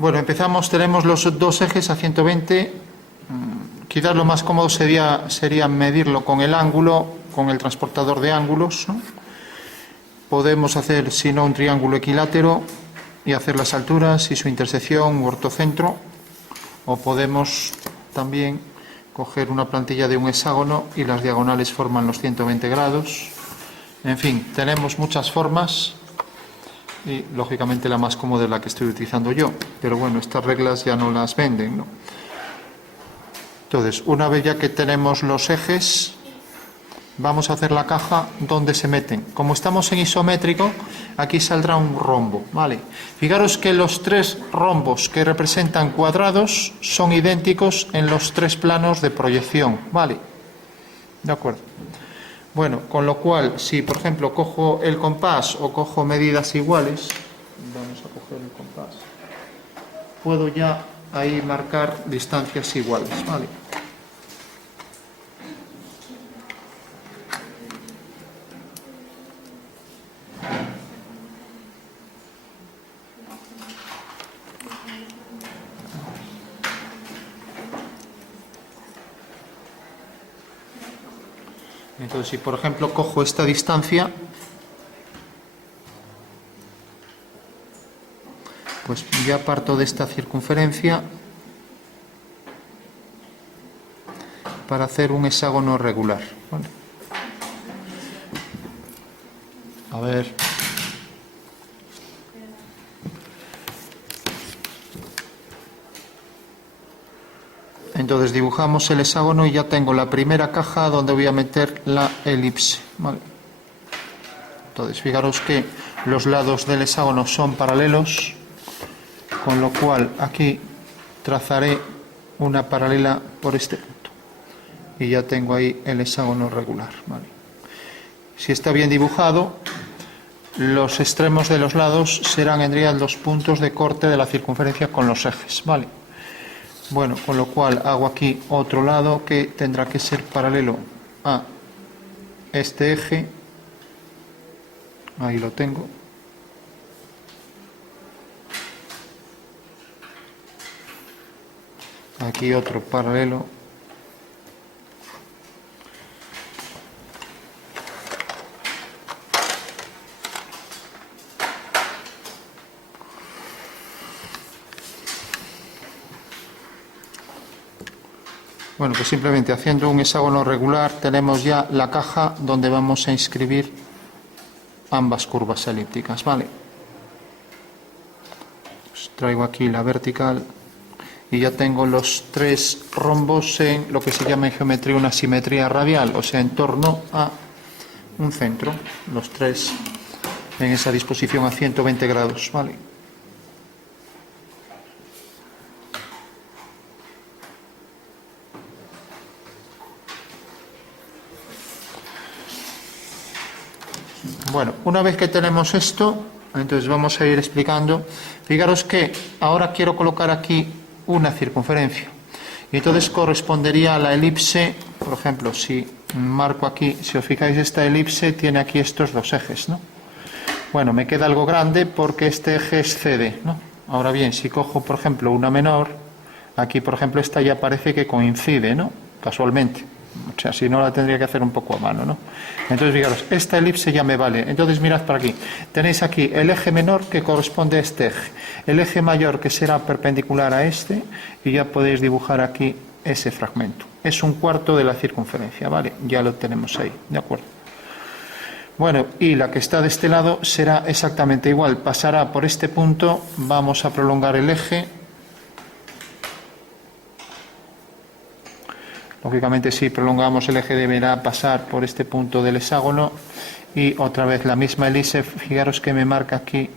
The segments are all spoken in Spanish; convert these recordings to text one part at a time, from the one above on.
Bueno, empezamos, tenemos los dos ejes a 120. Quizás lo más cómodo sería medirlo con el ángulo, con el transportador de ángulos, ¿no? Podemos hacer, si no, un triángulo equilátero y hacer las alturas y su intersección u ortocentro, o podemos también coger una plantilla de un hexágono y las diagonales forman los 120 grados. En fin, tenemos muchas formas y lógicamente la más cómoda es la que estoy utilizando yo, pero bueno, estas reglas ya no las venden, ¿no? Entonces, una vez ya que tenemos los ejes, vamos a hacer la caja donde se meten. Como estamos en isométrico, aquí saldrá un rombo, ¿vale? Fijaros que los tres rombos que representan cuadrados son idénticos en los tres planos de proyección, ¿vale? De acuerdo. Bueno, con lo cual, si por ejemplo cojo el compás o cojo medidas iguales, vamos a coger el compás, puedo ya ahí marcar distancias iguales, ¿vale? Entonces, si por ejemplo cojo esta distancia, pues ya parto de esta circunferencia para hacer un hexágono regular, ¿vale? A ver. Entonces dibujamos el hexágono y ya tengo la primera caja donde voy a meter la elipse, ¿vale? Entonces fijaros que los lados del hexágono son paralelos, con lo cual aquí trazaré una paralela por este punto y ya tengo ahí el hexágono regular, ¿vale? Si está bien dibujado, los extremos de los lados serán en realidad los puntos de corte de la circunferencia con los ejes, ¿vale? Bueno, con lo cual hago aquí otro lado que tendrá que ser paralelo a este eje. Ahí lo tengo. Aquí otro paralelo. Bueno, pues simplemente haciendo un hexágono regular tenemos ya la caja donde vamos a inscribir ambas curvas elípticas, ¿vale? Pues traigo aquí la vertical y ya tengo los tres rombos en lo que se llama en geometría una simetría radial, o sea, en torno a un centro, los tres en esa disposición a 120 grados, ¿vale? Bueno, una vez que tenemos esto, entonces vamos a ir explicando. Fijaros que ahora quiero colocar aquí una circunferencia y entonces correspondería a la elipse. Por ejemplo, si marco aquí, si os fijáis, esta elipse tiene aquí estos dos ejes, ¿no? Bueno, me queda algo grande porque este eje es CD, ¿no? Ahora bien, si cojo, por ejemplo, una menor, aquí, por ejemplo, esta ya parece que coincide, ¿no? Casualmente. O sea, si no la tendría que hacer un poco a mano, ¿no? Entonces, fijaros, esta elipse ya me vale. Entonces, mirad para aquí. Tenéis aquí el eje menor que corresponde a este eje. El eje mayor que será perpendicular a este. Y ya podéis dibujar aquí ese fragmento. Es un cuarto de la circunferencia, ¿vale? Ya lo tenemos ahí, ¿de acuerdo? Bueno, y la que está de este lado será exactamente igual. Pasará por este punto. Vamos a prolongar el eje. Lógicamente, si prolongamos el eje deberá pasar por este punto del hexágono y otra vez la misma elipse. Fijaros que me marca aquí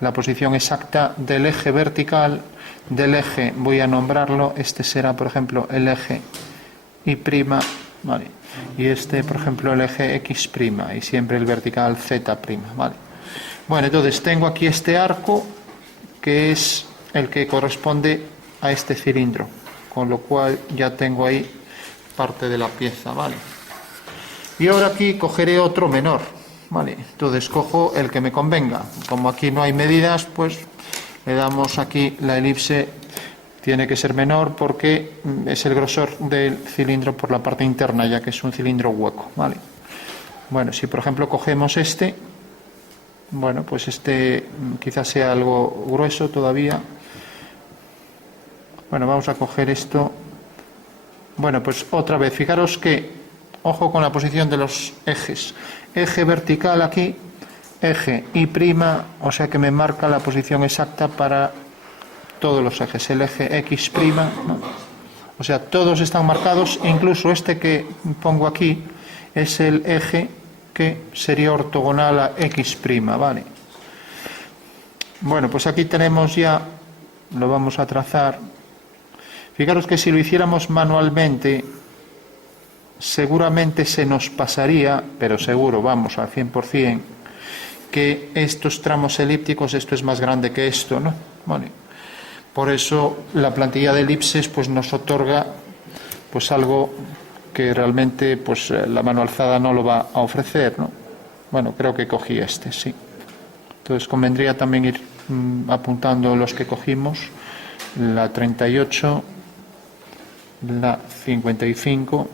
la posición exacta del eje vertical. Del eje voy a nombrarlo, este será por ejemplo el eje Y', ¿vale? Y este por ejemplo el eje X', y siempre el vertical Z', ¿vale? Bueno, entonces tengo aquí este arco que es el que corresponde a este cilindro, con lo cual ya tengo ahí parte de la pieza, ¿vale? Y ahora aquí cogeré otro menor, ¿vale? Entonces cojo el que me convenga. Como aquí no hay medidas, pues le damos aquí la elipse, tiene que ser menor porque es el grosor del cilindro por la parte interna, ya que es un cilindro hueco, ¿vale? Bueno, si por ejemplo cogemos este, bueno, pues este quizás sea algo grueso todavía. Bueno, vamos a coger esto. Bueno, pues otra vez, fijaros que, ojo con la posición de los ejes. Eje vertical aquí, eje Y', o sea que me marca la posición exacta para todos los ejes. El eje X', ¿no? O sea, todos están marcados, incluso este que pongo aquí es el eje que sería ortogonal a X', ¿vale? Bueno, pues aquí tenemos ya, lo vamos a trazar. Fijaros que si lo hiciéramos manualmente, seguramente se nos pasaría, pero seguro, vamos, al 100%, que estos tramos elípticos, esto es más grande que esto, ¿no? Vale. Por eso la plantilla de elipses pues nos otorga pues algo que realmente pues la mano alzada no lo va a ofrecer, ¿no? Bueno, creo que cogí este, sí. Entonces convendría también ir apuntando los que cogimos, la 38, la 55.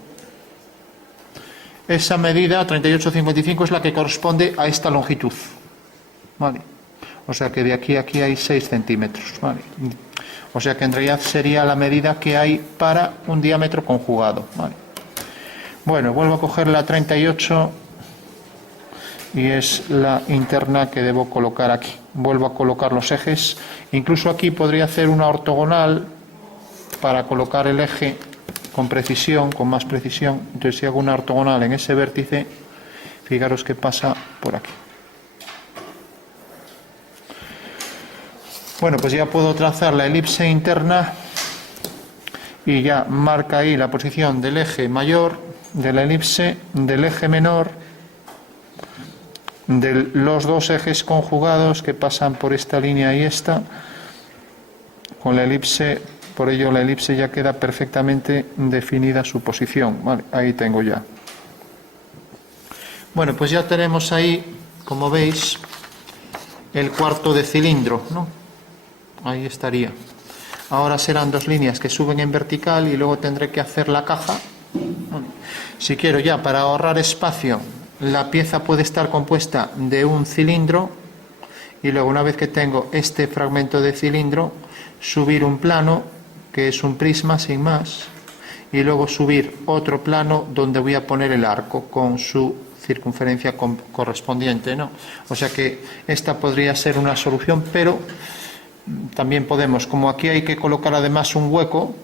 Esa medida, 38-55, es la que corresponde a esta longitud, ¿vale? O sea que de aquí a aquí hay 6 centímetros, ¿vale? O sea que en realidad sería la medida que hay para un diámetro conjugado, ¿vale? Bueno, vuelvo a coger la 38 y es la interna que debo colocar aquí. Vuelvo a colocar los ejes. Incluso aquí podría hacer una ortogonal para colocar el eje con precisión, con más precisión. Entonces si hago una ortogonal en ese vértice, fijaros que pasa por aquí. Bueno, pues ya puedo trazar la elipse interna y ya marca ahí la posición del eje mayor, de la elipse, del eje menor, de los dos ejes conjugados que pasan por esta línea y esta, con la elipse. Por ello la elipse ya queda perfectamente definida su posición, ¿vale? Ahí tengo ya. Bueno, pues ya tenemos ahí, como veis, el cuarto de cilindro, ¿no? Ahí estaría. Ahora serán dos líneas que suben en vertical y luego tendré que hacer la caja. Bueno, si quiero ya, para ahorrar espacio, la pieza puede estar compuesta de un cilindro y luego, una vez que tengo este fragmento de cilindro, subir un plano que es un prisma sin más, y luego subir otro plano donde voy a poner el arco con su circunferencia correspondiente, ¿no? O sea que esta podría ser una solución, pero también podemos, como aquí hay que colocar además un hueco,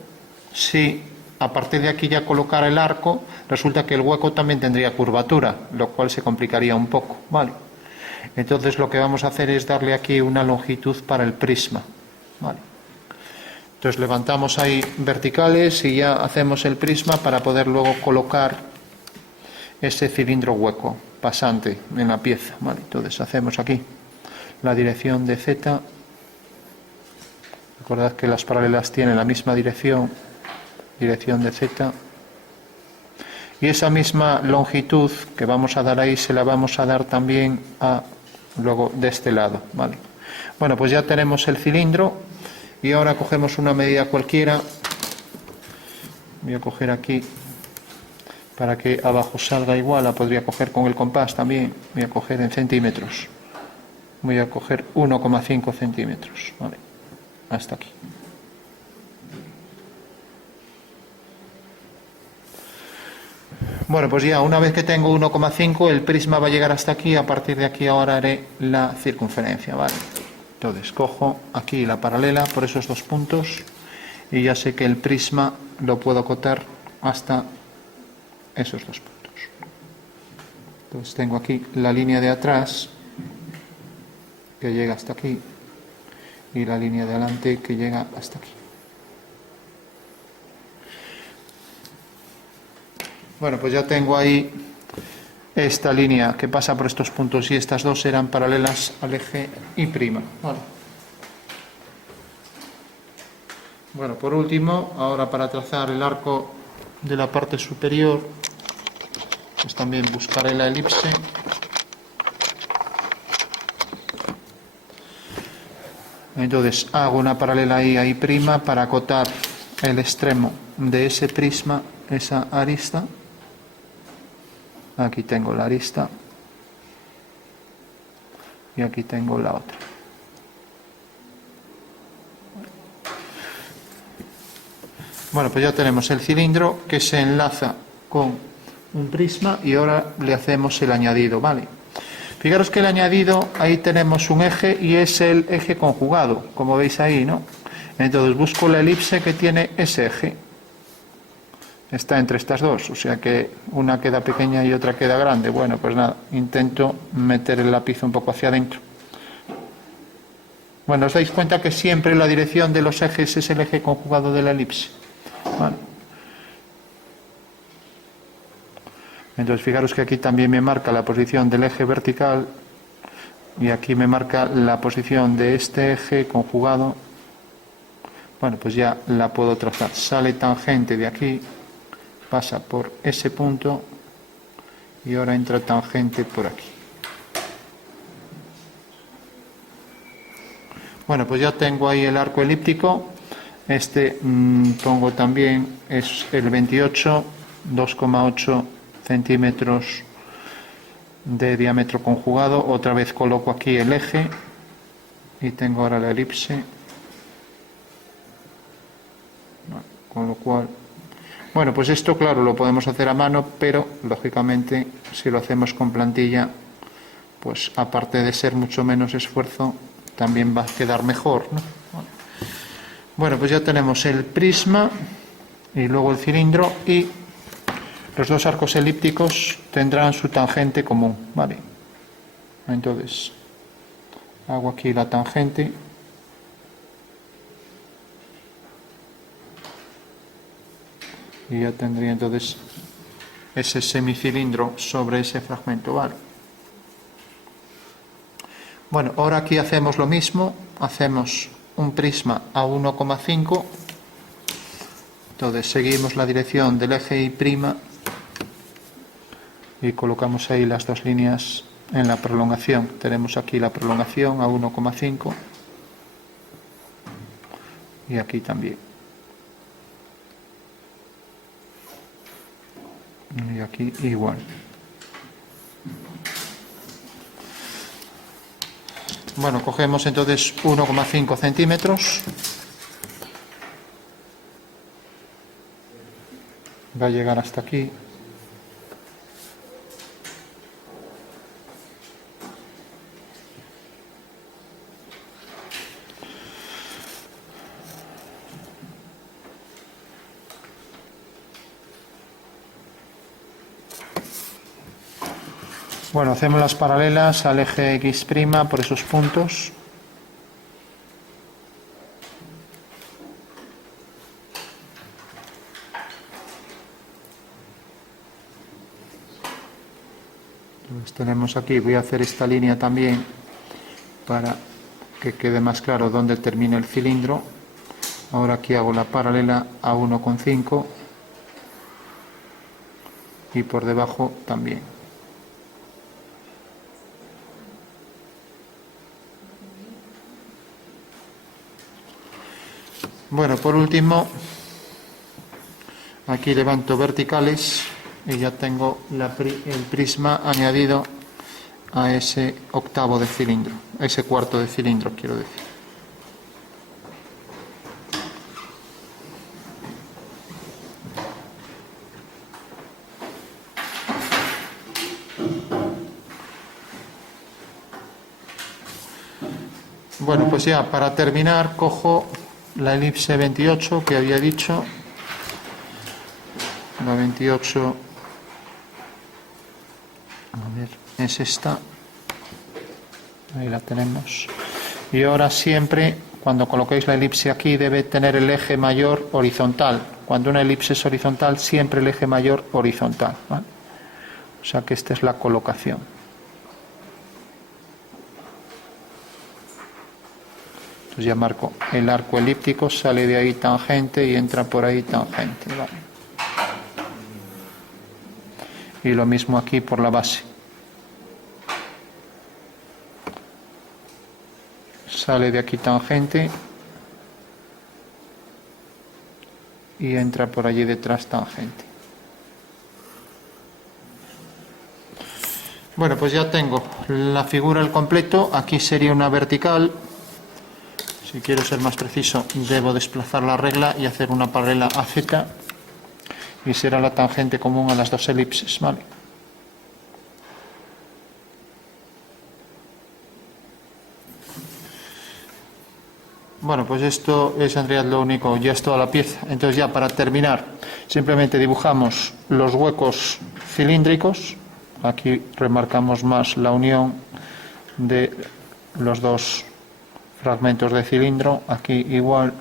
si a partir de aquí ya colocar el arco, resulta que el hueco también tendría curvatura, lo cual se complicaría un poco, ¿vale? Entonces lo que vamos a hacer es darle aquí una longitud para el prisma, ¿vale? Entonces levantamos ahí verticales y ya hacemos el prisma para poder luego colocar ese cilindro hueco pasante en la pieza, ¿vale? Entonces hacemos aquí la dirección de Z. Recordad que las paralelas tienen la misma dirección de Z. Y esa misma longitud que vamos a dar ahí se la vamos a dar también luego de este lado, ¿vale? Bueno, pues ya tenemos el cilindro. Y ahora cogemos una medida cualquiera. Voy a coger aquí para que abajo salga igual. La podría coger con el compás también. Voy a coger en centímetros. Voy a coger 1,5 centímetros. Vale. Hasta aquí. Bueno, pues ya una vez que tengo 1,5, el prisma va a llegar hasta aquí. A partir de aquí ahora haré la circunferencia, ¿vale? Entonces cojo aquí la paralela por esos dos puntos y ya sé que el prisma lo puedo acotar hasta esos dos puntos. Entonces tengo aquí la línea de atrás que llega hasta aquí y la línea de adelante que llega hasta aquí. Bueno, pues ya tengo ahí esta línea que pasa por estos puntos y estas dos eran paralelas al eje Y'. Vale. Bueno, por último, ahora para trazar el arco de la parte superior, pues también buscaré la elipse. Entonces hago una paralela ahí a I' para acotar el extremo de ese prisma, esa arista. Aquí tengo la arista y aquí tengo la otra. Bueno, pues ya tenemos el cilindro que se enlaza con un prisma y ahora le hacemos el añadido, ¿vale? Fijaros que el añadido, ahí tenemos un eje y es el eje conjugado, como veis ahí, ¿no? Entonces busco la elipse que tiene ese eje. Está entre estas dos, o sea que una queda pequeña y otra queda grande. Bueno, pues nada, intento meter el lápiz un poco hacia adentro. Bueno, os dais cuenta que siempre la dirección de los ejes es el eje conjugado de la elipse. Vale. Entonces fijaros que aquí también me marca la posición del eje vertical y aquí me marca la posición de este eje conjugado. Bueno, pues ya la puedo trazar. Sale tangente de aquí, pasa por ese punto y ahora entra tangente por aquí. Bueno, pues ya tengo ahí el arco elíptico. Este pongo también, es el 28, 2,8 centímetros de diámetro conjugado. Otra vez coloco aquí el eje y tengo ahora la elipse. Con lo cual, bueno, pues esto claro lo podemos hacer a mano, pero lógicamente si lo hacemos con plantilla, pues aparte de ser mucho menos esfuerzo, también va a quedar mejor, ¿no? Bueno, pues ya tenemos el prisma y luego el cilindro y los dos arcos elípticos tendrán su tangente común, ¿vale? Entonces, hago aquí la tangente. Y ya tendría entonces ese semicilindro sobre ese fragmento, ¿vale? Bueno, ahora aquí hacemos lo mismo, hacemos un prisma a 1,5, entonces seguimos la dirección del eje I' y colocamos ahí las dos líneas en la prolongación. Tenemos aquí la prolongación a 1,5 y aquí también. Y aquí igual. Bueno, cogemos entonces 1,5 centímetros. Va a llegar hasta aquí. Bueno, hacemos las paralelas al eje X' por esos puntos. Entonces tenemos aquí, voy a hacer esta línea también para que quede más claro dónde termina el cilindro. Ahora aquí hago la paralela a 1,5 y por debajo también. Bueno, por último, aquí levanto verticales y ya tengo el prisma añadido a ese octavo de cilindro, a ese cuarto de cilindro, quiero decir. Bueno, pues ya para terminar cojo la elipse 28 que había dicho, la 28, a ver, es esta, ahí la tenemos, y ahora siempre cuando coloquéis la elipse aquí debe tener el eje mayor horizontal. Cuando una elipse es horizontal, siempre el eje mayor horizontal, ¿vale? O sea que esta es la colocación. Entonces ya marco el arco elíptico, sale de ahí tangente y entra por ahí tangente, ¿vale? Y lo mismo aquí por la base. sale de aquí tangente y entra por allí detrás tangente. Bueno, pues ya tengo la figura al completo. Aquí sería una vertical. Si quiero ser más preciso, debo desplazar la regla y hacer una paralela a Z, y será la tangente común a las dos elipses, ¿vale? Bueno, pues esto es en realidad lo único, ya es toda la pieza. Entonces ya para terminar, simplemente dibujamos los huecos cilíndricos. Aquí remarcamos más la unión de los dos fragmentos de cilindro. Aquí igual.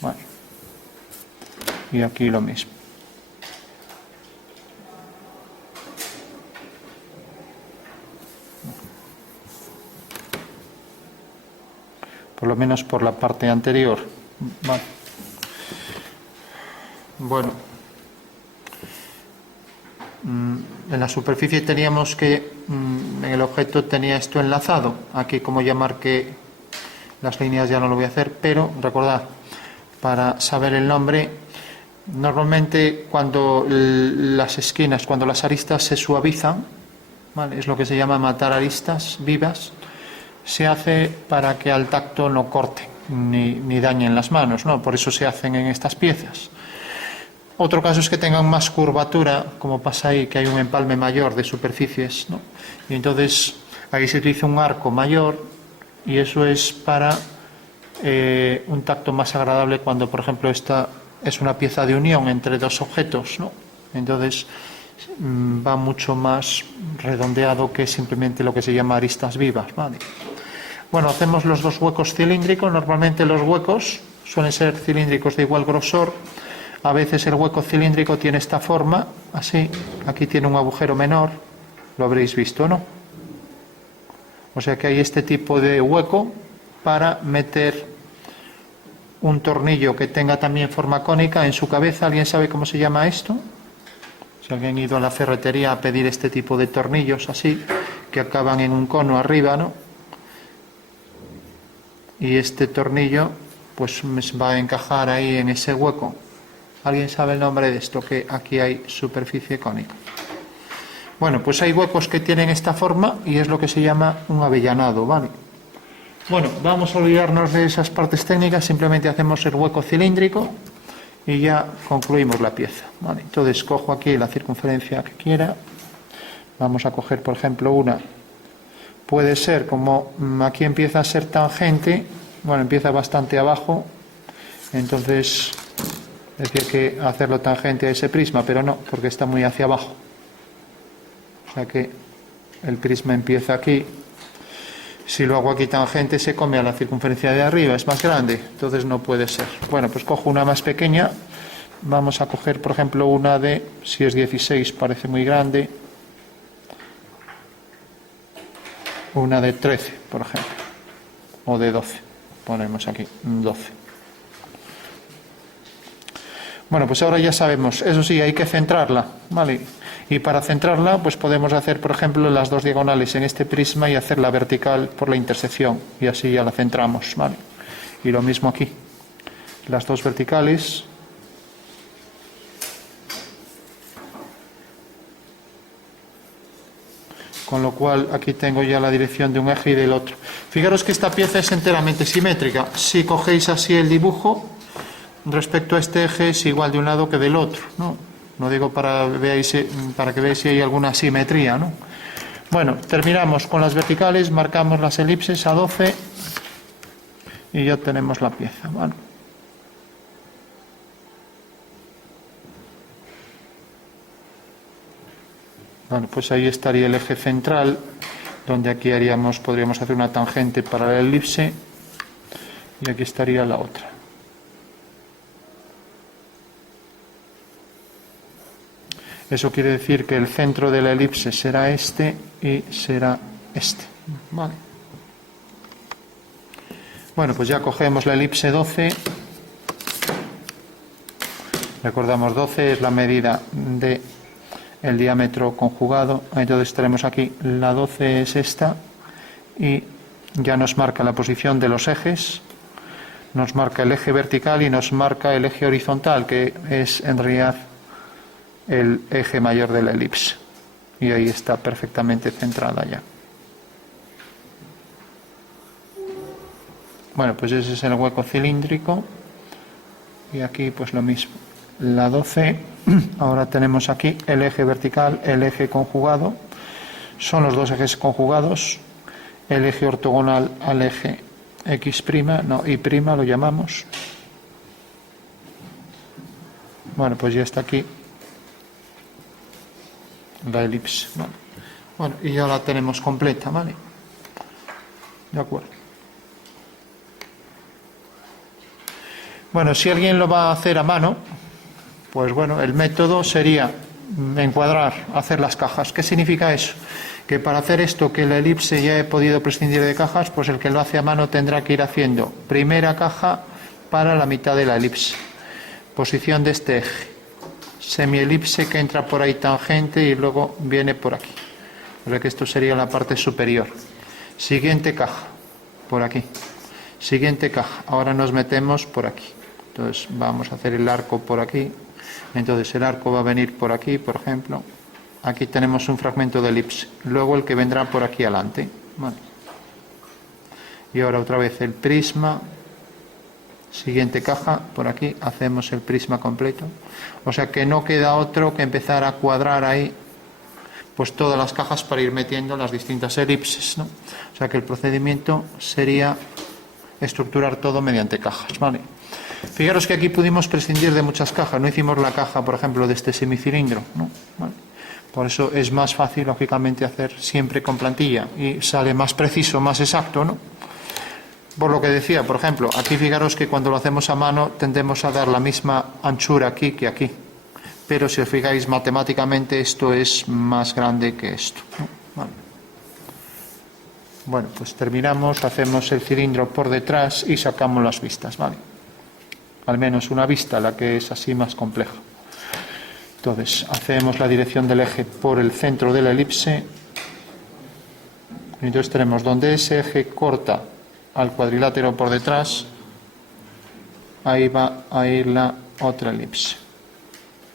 Bueno. Y aquí lo mismo. Por lo menos por la parte anterior. Vale. Bueno. En la superficie teníamos que en el objeto tenía esto enlazado. Aquí, como ya marqué las líneas, ya no lo voy a hacer, pero recordad, para saber el nombre, normalmente cuando las esquinas, cuando las aristas se suavizan, ¿vale?, es lo que se llama matar aristas vivas, se hace para que al tacto no corten ni dañen las manos, ¿no? Por eso se hacen en estas piezas. Otro caso es que tengan más curvatura, como pasa ahí, que hay un empalme mayor de superficies, ¿no? Y entonces ahí se utiliza un arco mayor, y eso es para un tacto más agradable cuando, por ejemplo, esta es una pieza de unión entre dos objetos, ¿no? Entonces va mucho más redondeado que simplemente lo que se llama aristas vivas, ¿vale? Bueno, hacemos los dos huecos cilíndricos. Normalmente los huecos suelen ser cilíndricos de igual grosor. A veces el hueco cilíndrico tiene esta forma, así. Aquí tiene un agujero menor, lo habréis visto, ¿no? O sea que hay este tipo de hueco para meter un tornillo que tenga también forma cónica en su cabeza. ¿Alguien sabe cómo se llama esto? Si alguien ha ido a la ferretería a pedir este tipo de tornillos así, que acaban en un cono arriba, ¿no? Y este tornillo pues va a encajar ahí en ese hueco. ¿Alguien sabe el nombre de esto? Que aquí hay superficie cónica. Bueno, pues hay huecos que tienen esta forma y es lo que se llama un avellanado, ¿vale? Bueno, vamos a olvidarnos de esas partes técnicas, simplemente hacemos el hueco cilíndrico y ya concluimos la pieza, ¿vale? Entonces cojo aquí la circunferencia que quiera. Vamos a coger, por ejemplo, una. Puede ser, como aquí empieza a ser tangente, bueno, empieza bastante abajo, entonces decía que hacerlo tangente a ese prisma, pero no, porque está muy hacia abajo. O sea que el prisma empieza aquí. Si lo hago aquí tangente, se come a la circunferencia de arriba, es más grande, entonces no puede ser. Bueno, pues cojo una más pequeña. Vamos a coger, por ejemplo, una de, si es 16 parece muy grande, una de 13, por ejemplo, o de 12, ponemos aquí 12. Bueno, pues ahora ya sabemos, eso sí, hay que centrarla, ¿vale? Y para centrarla, pues podemos hacer, por ejemplo, las dos diagonales en este prisma y hacerla vertical por la intersección, y así ya la centramos, ¿vale? Y lo mismo aquí, las dos verticales. Con lo cual aquí tengo ya la dirección de un eje y del otro. Fijaros que esta pieza es enteramente simétrica. Si cogéis así el dibujo, respecto a este eje es igual de un lado que del otro, ¿no? No digo para que veáis si hay alguna asimetría, ¿no? Bueno, terminamos con las verticales, marcamos las elipses a 12 y ya tenemos la pieza, ¿vale? Bueno, pues ahí estaría el eje central, donde aquí podríamos hacer una tangente para la elipse, y aquí estaría la otra. Eso quiere decir que el centro de la elipse será este y será este. Vale. Bueno, pues ya cogemos la elipse 12. Recordamos, 12 es la medida de el diámetro conjugado. Entonces tenemos aquí la 12 es esta y ya nos marca la posición de los ejes, nos marca el eje vertical y nos marca el eje horizontal, que es en realidad el eje mayor de la elipse. Y ahí está perfectamente centrada ya. Bueno, pues ese es el hueco cilíndrico. Y aquí pues lo mismo. La 12, ahora tenemos aquí el eje vertical, el eje conjugado. Son los dos ejes conjugados. El eje ortogonal al eje X', no, Y' lo llamamos. Bueno, pues ya está aquí la elipse, ¿vale? Bueno, y ya la tenemos completa, ¿vale? De acuerdo. Bueno, si alguien lo va a hacer a mano, pues bueno, el método sería encuadrar, hacer las cajas. ¿Qué significa eso? Que para hacer esto, que la elipse ya he podido prescindir de cajas, pues el que lo hace a mano tendrá que ir haciendo primera caja para la mitad de la elipse. Posición de este eje. Semielipse que entra por ahí tangente y luego viene por aquí. O sea que esto sería la parte superior. Siguiente caja, por aquí. Siguiente caja. Ahora nos metemos por aquí. Entonces vamos a hacer el arco por aquí. Entonces el arco va a venir por aquí, por ejemplo. Aquí tenemos un fragmento de elipse. Luego el que vendrá por aquí adelante. Vale. Y ahora otra vez el prisma. Siguiente caja, por aquí hacemos el prisma completo. O sea que no queda otro que empezar a cuadrar ahí pues todas las cajas para ir metiendo las distintas elipses, ¿no? O sea que el procedimiento sería estructurar todo mediante cajas, ¿vale? Fijaros que aquí pudimos prescindir de muchas cajas. No hicimos la caja, por ejemplo, de este semicilindro, ¿no? ¿Vale? Por eso es más fácil, lógicamente, hacer siempre con plantilla y sale más preciso, más exacto, ¿no? Por lo que decía, por ejemplo, aquí fijaros que cuando lo hacemos a mano tendemos a dar la misma anchura aquí que aquí. Pero si os fijáis matemáticamente esto es más grande que esto, ¿no? Vale. Bueno, pues terminamos, hacemos el cilindro por detrás y sacamos las vistas, ¿vale? Al menos una vista, la que es así más compleja. Entonces, hacemos la dirección del eje por el centro de la elipse. Entonces tenemos donde ese eje corta al cuadrilátero por detrás, ahí va a ir la otra elipse.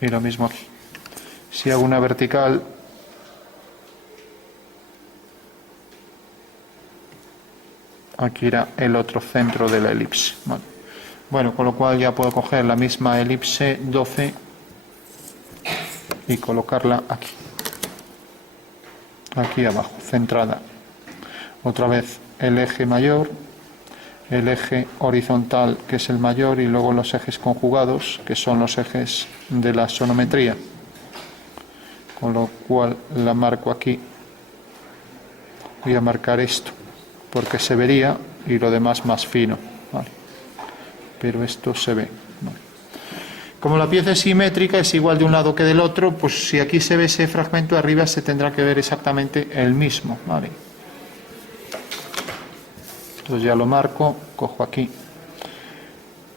Y lo mismo aquí. Si hago una vertical, aquí irá el otro centro de la elipse. Vale. Bueno, con lo cual ya puedo coger la misma elipse 12 y colocarla aquí. Aquí abajo, centrada. Otra vez el eje mayor, el eje horizontal, que es el mayor, y luego los ejes conjugados, que son los ejes de la sonometría. Con lo cual la marco aquí. Voy a marcar esto, porque se vería, y lo demás más fino, ¿vale? Pero esto se ve, ¿vale? Como la pieza es simétrica, es igual de un lado que del otro, pues si aquí se ve ese fragmento, arriba se tendrá que ver exactamente el mismo, ¿vale? Entonces ya lo marco, cojo aquí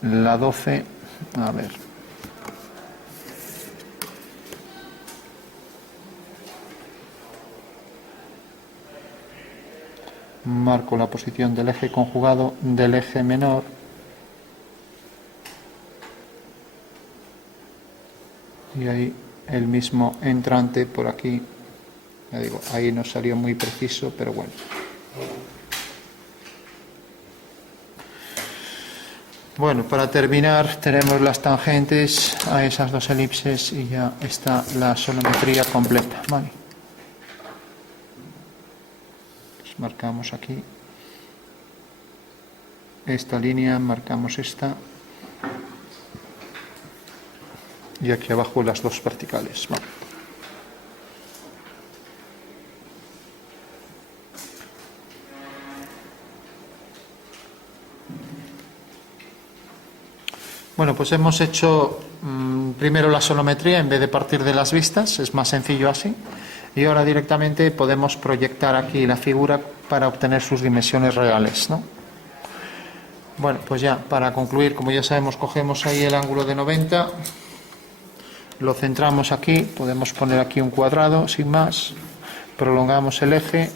la 12, a ver. Marco la posición del eje conjugado del eje menor. Y ahí el mismo entrante por aquí. Ya digo, ahí no salió muy preciso, pero bueno. Bueno, para terminar tenemos las tangentes a esas dos elipses y ya está la sonometría completa, ¿vale? Pues marcamos aquí esta línea, marcamos esta y aquí abajo las dos verticales, ¿vale? Bueno, pues hemos hecho primero la sonometría en vez de partir de las vistas, es más sencillo así. Y ahora directamente podemos proyectar aquí la figura para obtener sus dimensiones reales, ¿no? Bueno, pues ya, para concluir, como ya sabemos, cogemos ahí el ángulo de 90, lo centramos aquí, podemos poner aquí un cuadrado, sin más, prolongamos el eje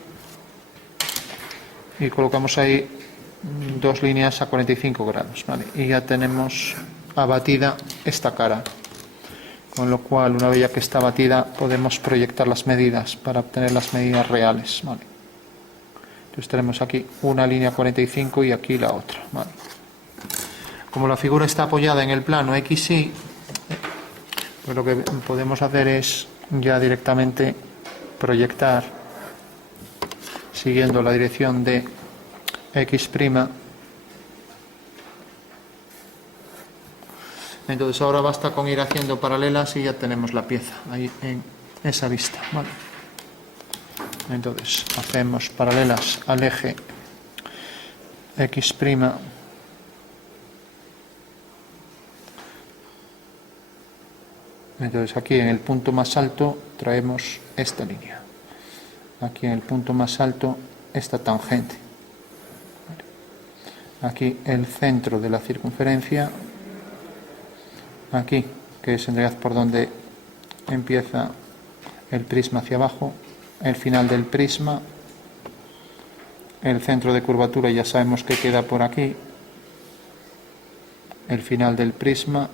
y colocamos ahí dos líneas a 45 grados, ¿vale? Y ya tenemos abatida esta cara, con lo cual una vez ya que está batida podemos proyectar las medidas para obtener las medidas reales, ¿vale? Entonces tenemos aquí una línea 45 y aquí la otra, ¿vale? Como la figura está apoyada en el plano XY, pues lo que podemos hacer es ya directamente proyectar siguiendo la dirección de X'. Entonces ahora basta con ir haciendo paralelas y ya tenemos la pieza ahí en esa vista, ¿vale? Entonces hacemos paralelas al eje X'. Entonces aquí en el punto más alto traemos esta línea. Aquí en el punto más alto esta tangente. Aquí el centro de la circunferencia. Aquí, que es en realidad por donde empieza el prisma hacia abajo. El final del prisma. El centro de curvatura ya sabemos que queda por aquí. El final del prisma.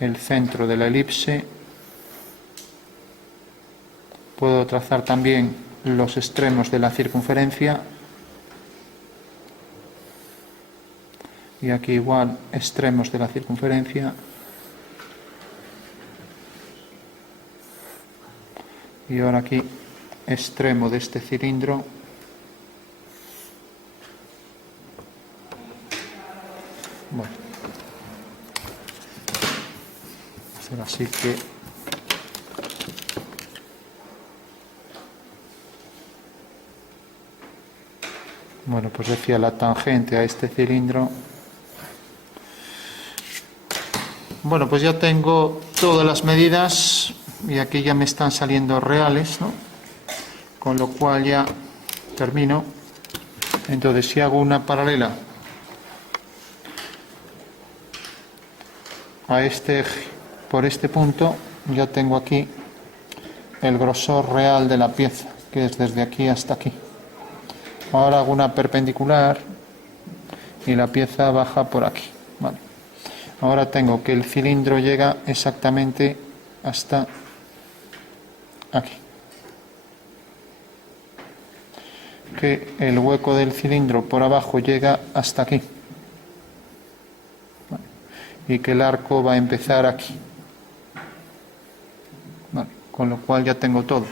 El centro de la elipse. Puedo trazar también los extremos de la circunferencia. Y aquí igual extremos de la circunferencia. Y ahora aquí extremo de este cilindro. Bueno. Hacer así que bueno, pues decía la tangente a este cilindro. Bueno, pues ya tengo todas las medidas y aquí ya me están saliendo reales, ¿no? Con lo cual ya termino. Entonces, si hago una paralela a este eje por este punto, ya tengo aquí el grosor real de la pieza, que es desde aquí hasta aquí. Ahora hago una perpendicular y la pieza baja por aquí, ¿vale? Ahora tengo que el cilindro llega exactamente hasta aquí. Que el hueco del cilindro por abajo llega hasta aquí. ¿Vale? Y que el arco va a empezar aquí. ¿Vale? Con lo cual ya tengo todo.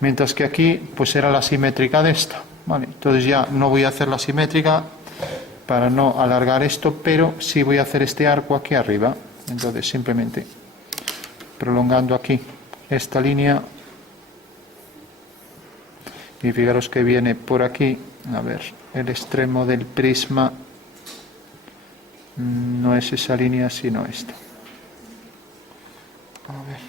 Mientras que aquí pues era la simétrica de esta. ¿Vale? Entonces ya no voy a hacer la simétrica para no alargar esto, pero sí voy a hacer este arco aquí arriba. Entonces simplemente prolongando aquí esta línea y fijaros que viene por aquí, a ver, el extremo del prisma no es esa línea sino esta. A ver.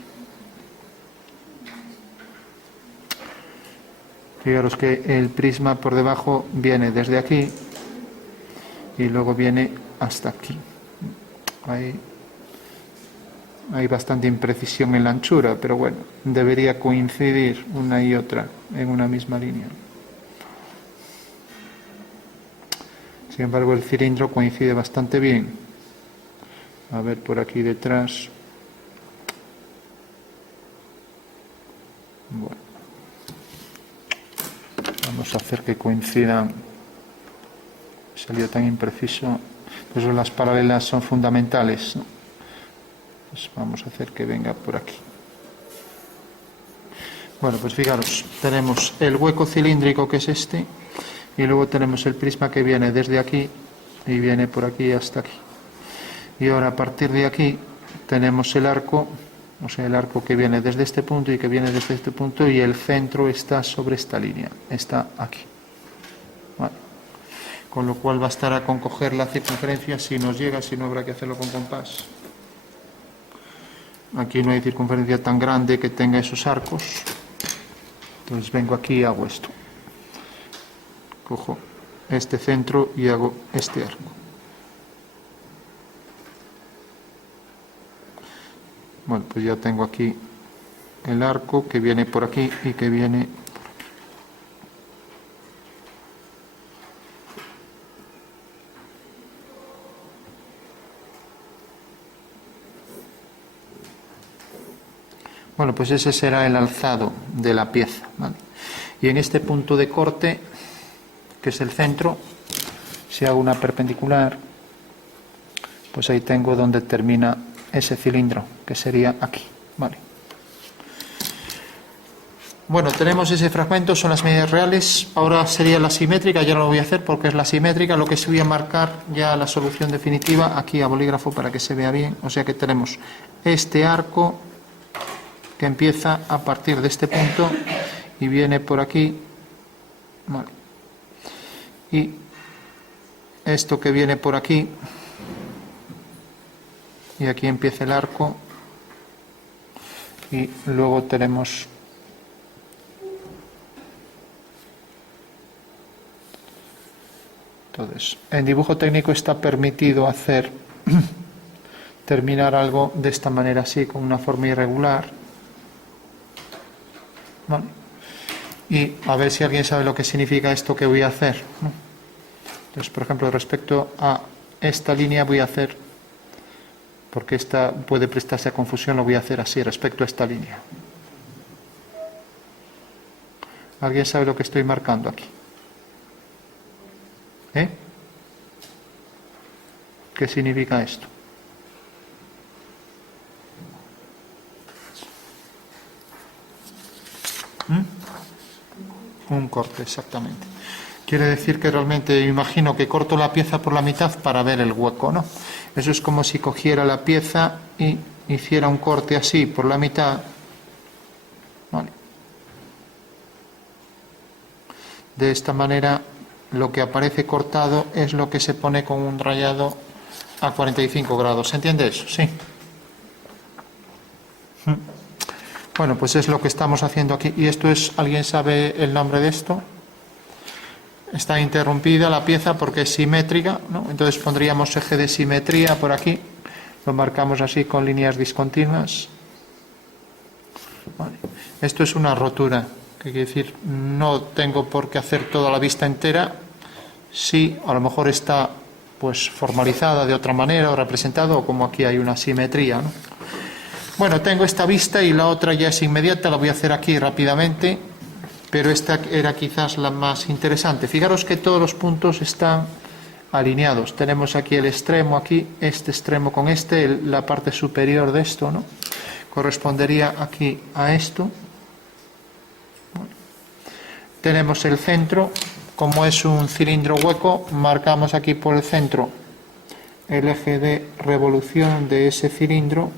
Fijaros que el prisma por debajo viene desde aquí y luego viene hasta aquí. Hay bastante imprecisión en la anchura, pero bueno, debería coincidir una y otra en una misma línea. Sin embargo, el cilindro coincide bastante bien. A ver por aquí detrás. Bueno. Vamos a hacer que coincidan. Salió tan impreciso. Pues las paralelas son fundamentales, ¿no? Pues vamos a hacer que venga por aquí. Bueno, pues fijaros, tenemos el hueco cilíndrico que es este, y luego tenemos el prisma que viene desde aquí y viene por aquí hasta aquí. Y ahora a partir de aquí tenemos el arco, o sea, el arco que viene desde este punto y que viene desde este punto, y el centro está sobre esta línea, está aquí. Vale. Con lo cual bastará con coger la circunferencia, si nos llega, si no habrá que hacerlo con compás. Aquí no hay circunferencia tan grande que tenga esos arcos. Entonces vengo aquí y hago esto. Cojo este centro y hago este arco. Bueno, pues ya tengo aquí el arco que viene por aquí y que viene por aquí. Bueno, pues ese será el alzado de la pieza, ¿vale? Y en este punto de corte, que es el centro, si hago una perpendicular, pues ahí tengo donde termina ese cilindro, que sería aquí, ¿vale? Bueno, tenemos ese fragmento, son las medidas reales. Ahora sería la simétrica, ya no lo voy a hacer porque es la simétrica. Lo que sí voy a marcar ya la solución definitiva aquí a bolígrafo para que se vea bien. O sea que tenemos este arco que empieza a partir de este punto y viene por aquí, vale. Y esto que viene por aquí, y aquí empieza el arco, y luego tenemos entonces, en dibujo técnico está permitido hacer terminar algo de esta manera así, con una forma irregular, ¿vale? Y a ver si alguien sabe lo que significa esto que voy a hacer, ¿no? Entonces, por ejemplo, respecto a esta línea voy a hacer, porque esta puede prestarse a confusión, lo voy a hacer así respecto a esta línea. ¿Alguien sabe lo que estoy marcando aquí? ¿Qué significa esto? Un corte, exactamente. Quiere decir que realmente imagino que corto la pieza por la mitad para ver el hueco, ¿no? Eso es como si cogiera la pieza y hiciera un corte así por la mitad, ¿vale? De esta manera lo que aparece cortado es lo que se pone con un rayado a 45 grados. ¿Se entiende eso? Sí. Bueno, pues es lo que estamos haciendo aquí. ¿Y esto es, alguien sabe el nombre de esto? Está interrumpida la pieza porque es simétrica, ¿no? Entonces pondríamos eje de simetría por aquí. Lo marcamos así con líneas discontinuas. Vale. Esto es una rotura. Que quiere decir, no tengo por qué hacer toda la vista entera. Sí, a lo mejor está pues formalizada de otra manera o representado, o como aquí hay una simetría, ¿no? Bueno, tengo esta vista y la otra ya es inmediata, la voy a hacer aquí rápidamente, pero esta era quizás la más interesante. Fijaros que todos los puntos están alineados. Tenemos aquí el extremo, aquí, este extremo con este, la parte superior de esto, ¿no? Correspondería aquí a esto. Bueno. Tenemos el centro, como es un cilindro hueco, marcamos aquí por el centro el eje de revolución de ese cilindro,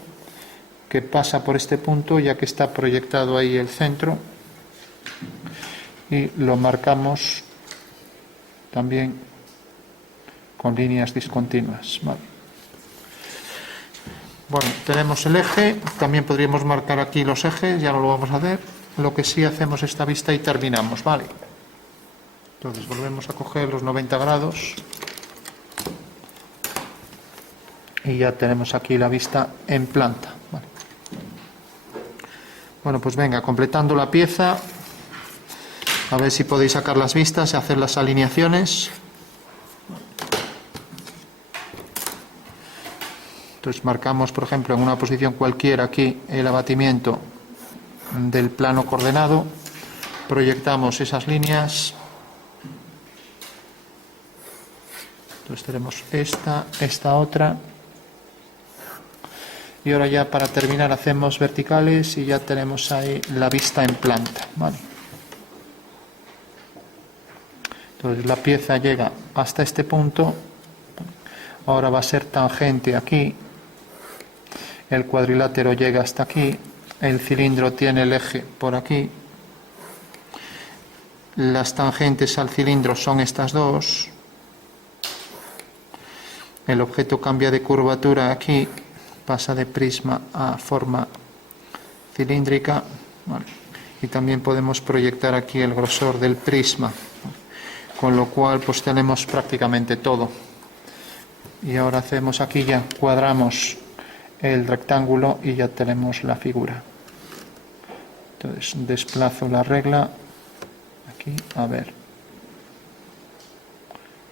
que pasa por este punto, ya que está proyectado ahí el centro, y lo marcamos también con líneas discontinuas, ¿vale? Bueno, tenemos el eje, también podríamos marcar aquí los ejes, ya no lo vamos a hacer. Lo que sí hacemos esta vista y terminamos, ¿vale? Entonces volvemos a coger los 90 grados y ya tenemos aquí la vista en planta, ¿vale? Bueno, pues venga, completando la pieza, a ver si podéis sacar las vistas y hacer las alineaciones. Entonces marcamos, por ejemplo, en una posición cualquiera aquí el abatimiento del plano coordenado, proyectamos esas líneas. Entonces tenemos esta otra. Y ahora ya para terminar hacemos verticales y ya tenemos ahí la vista en planta, ¿vale? Entonces la pieza llega hasta este punto, ahora va a ser tangente aquí, el cuadrilátero llega hasta aquí, el cilindro tiene el eje por aquí, las tangentes al cilindro son estas dos, el objeto cambia de curvatura aquí, pasa de prisma a forma cilíndrica, ¿vale? Y también podemos proyectar aquí el grosor del prisma, con lo cual pues tenemos prácticamente todo. Y ahora hacemos aquí, ya cuadramos el rectángulo y ya tenemos la figura. Entonces desplazo la regla aquí, a ver,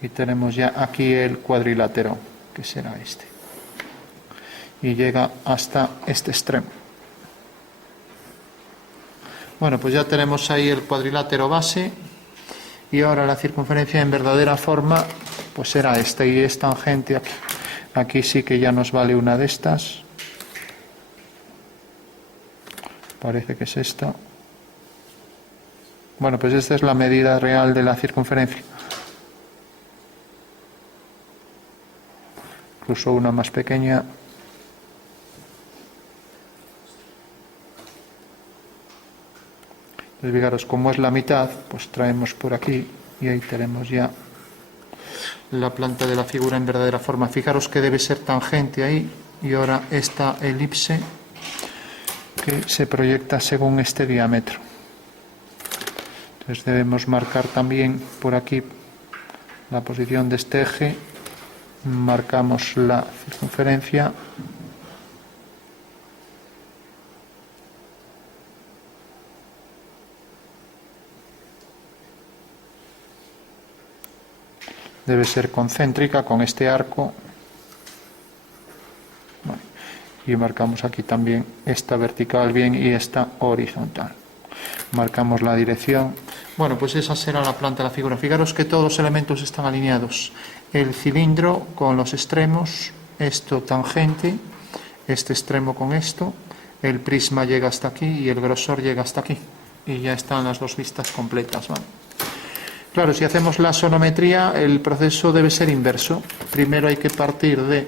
y tenemos ya aquí el cuadrilátero, que será este, y llega hasta este extremo. Bueno, pues ya tenemos ahí el cuadrilátero base y ahora la circunferencia en verdadera forma pues será esta y es tangente aquí. Aquí sí que ya nos vale una de estas. Parece que es esta. Bueno, pues esta es la medida real de la circunferencia. Incluso una más pequeña. Entonces, fijaros, como es la mitad, pues traemos por aquí y ahí tenemos ya la planta de la figura en verdadera forma. Fijaros que debe ser tangente ahí y ahora esta elipse que se proyecta según este diámetro. Entonces debemos marcar también por aquí la posición de este eje, marcamos la circunferencia debe ser concéntrica con este arco. Bueno, y marcamos aquí también esta vertical bien y esta horizontal. Marcamos la dirección. Bueno, pues esa será la planta de la figura. Fijaros que todos los elementos están alineados. El cilindro con los extremos, esto tangente, este extremo con esto, el prisma llega hasta aquí y el grosor llega hasta aquí. Y ya están las dos vistas completas, ¿vale? Claro, si hacemos la sonometría, el proceso debe ser inverso. Primero hay que partir de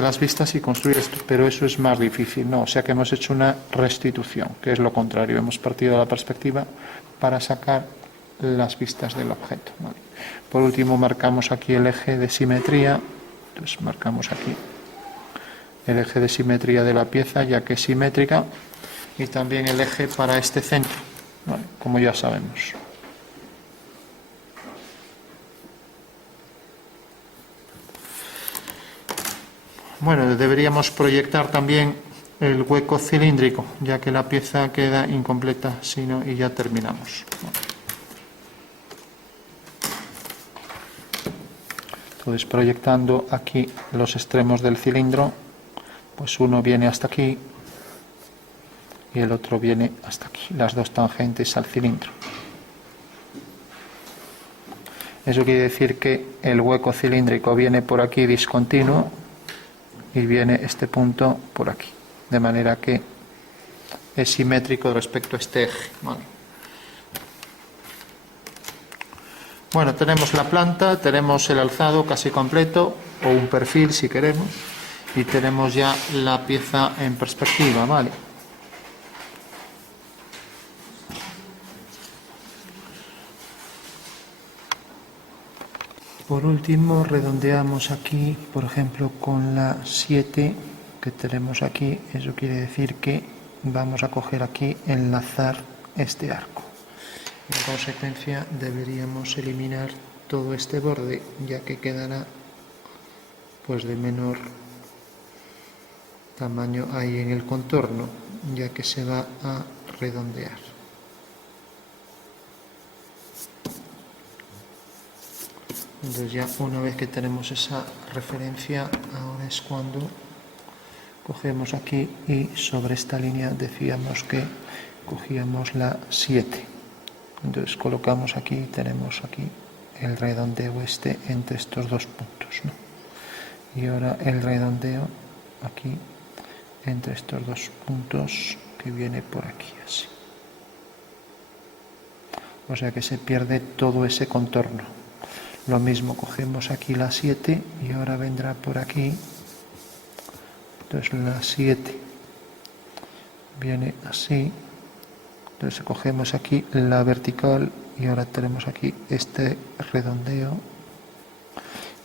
las vistas y construir esto, pero eso es más difícil, ¿no? O sea que hemos hecho una restitución, que es lo contrario. Hemos partido de la perspectiva para sacar las vistas del objeto, ¿vale? Por último, marcamos aquí el eje de simetría. Entonces, marcamos aquí el eje de simetría de la pieza, ya que es simétrica, y también el eje para este centro, ¿vale? Como ya sabemos. Bueno, deberíamos proyectar también el hueco cilíndrico, ya que la pieza queda incompleta, sino y ya terminamos. Entonces, proyectando aquí los extremos del cilindro, pues uno viene hasta aquí y el otro viene hasta aquí, las dos tangentes al cilindro. Eso quiere decir que el hueco cilíndrico viene por aquí discontinuo y viene este punto por aquí, de manera que es simétrico respecto a este eje, ¿vale? Bueno, tenemos la planta, tenemos el alzado casi completo, o un perfil si queremos, y tenemos ya la pieza en perspectiva, ¿vale? Por último, redondeamos aquí, por ejemplo, con la 7 que tenemos aquí. Eso quiere decir que vamos a coger aquí, enlazar este arco. En consecuencia, deberíamos eliminar todo este borde, ya que quedará pues de menor tamaño ahí en el contorno, ya que se va a redondear. Entonces ya una vez que tenemos esa referencia, ahora es cuando cogemos aquí y sobre esta línea decíamos que cogíamos la 7. Entonces colocamos aquí, tenemos aquí el redondeo este entre estos dos puntos, ¿no? Y ahora el redondeo aquí entre estos dos puntos que viene por aquí así. O sea que se pierde todo ese contorno. Lo mismo, cogemos aquí la 7 y ahora vendrá por aquí. Entonces la 7 viene así. Entonces cogemos aquí la vertical y ahora tenemos aquí este redondeo.